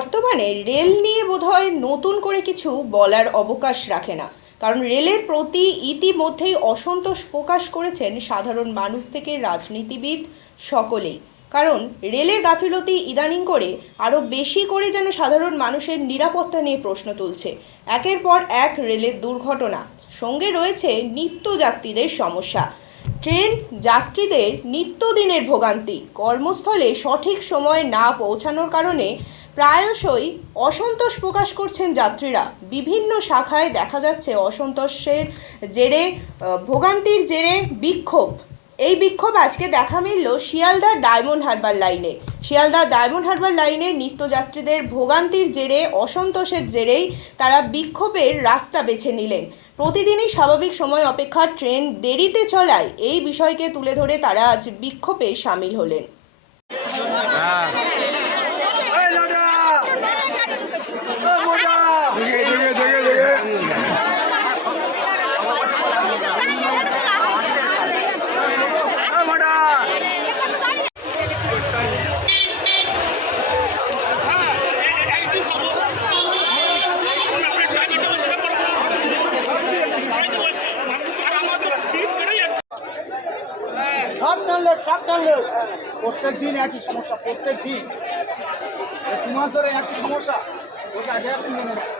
বর্তমানে রেল নিয়ে বোধহয় নতুন করে কিছু বলার অবকাশ রাখে না, কারণ রেলের প্রতি ইতিমধ্যেই অসন্তোষ প্রকাশ করেছেন সাধারণ মানুষ থেকে রাজনীতিবিদ সকলেই। কারণ রেলের গাফিলতি ইদানিং করে আরও বেশি করে যেন সাধারণ মানুষের নিরাপত্তা নিয়ে প্রশ্ন তুলছে। একের পর এক রেলের দুর্ঘটনা, সঙ্গে রয়েছে নিত্যযাত্রীদের সমস্যা, ট্রেন যাত্রীদের নিত্যদিনের ভোগান্তি, কর্মস্থলে সঠিক সময়ে না পৌঁছানোর কারণে প্রায়শই অসন্তোষ প্রকাশ করছেন যাত্রীরা। বিভিন্ন শাখায় দেখা যাচ্ছে অসন্তোষের জেরে, ভোগান্তির জেরে বিক্ষোভ। এই বিক্ষোভ আজকে দেখা মিলল শিয়ালদা ডায়মন্ড হারবার লাইনে। শিয়ালদা ডায়মন্ড হারবার লাইনে নিত্যযাত্রীদের ভোগান্তির জেরে, অসন্তোষের জেরেই তারা বিক্ষোভের রাস্তা বেছে নিলেন। প্রতিদিনই স্বাভাবিক সময় অপেক্ষা ট্রেন দেরিতে চলায় এই বিষয়কে তুলে ধরে তারা আজ বিক্ষোভে সামিল হলেন। প্রত্যেক দিন একই সমস্যা, প্রত্যেক দিন 2 মাস ধরে একই সমস্যা। ওটা আগে আপনি মনে রাখেন।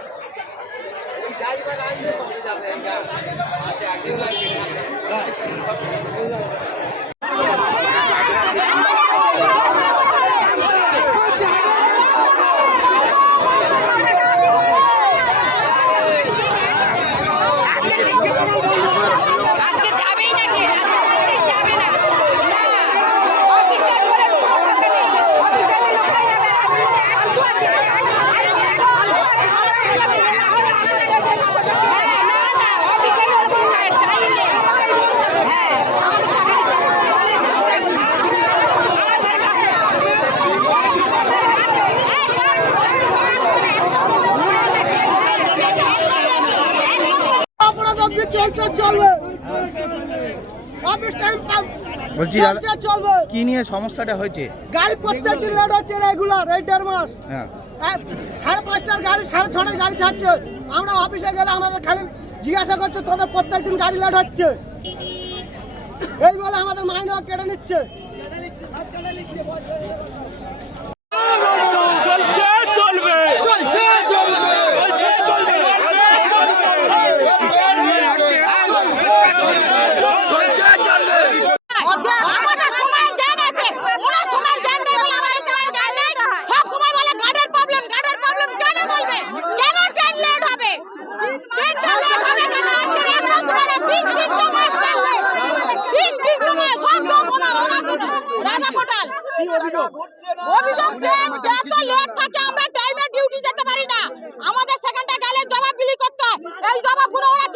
বলছি কি নিয়ে সমস্যাটা হয়েছে? গাড়ি প্রত্যেকদিন লেট হচ্ছে রেগুলার, এই 1.5 মাস। হ্যাঁ, 5:30টার গাড়ি 6:30টার গাড়ি ছাড়ছে। আমরা অফিসে গেলে আমাদের খালি জিজ্ঞাসা করছে তোদের প্রত্যেকদিন গাড়ি লেট হচ্ছে, এই বলে আমাদের মাইনে কেটে নিচ্ছে। অভিযোগ এত লেট থাকে, আমরা টাইমে ডিউটি যেতে পারি না। আমাদের সেখানটা গেলে জবাবদিহি করতে হয়, এই জবাবগুলো ওরা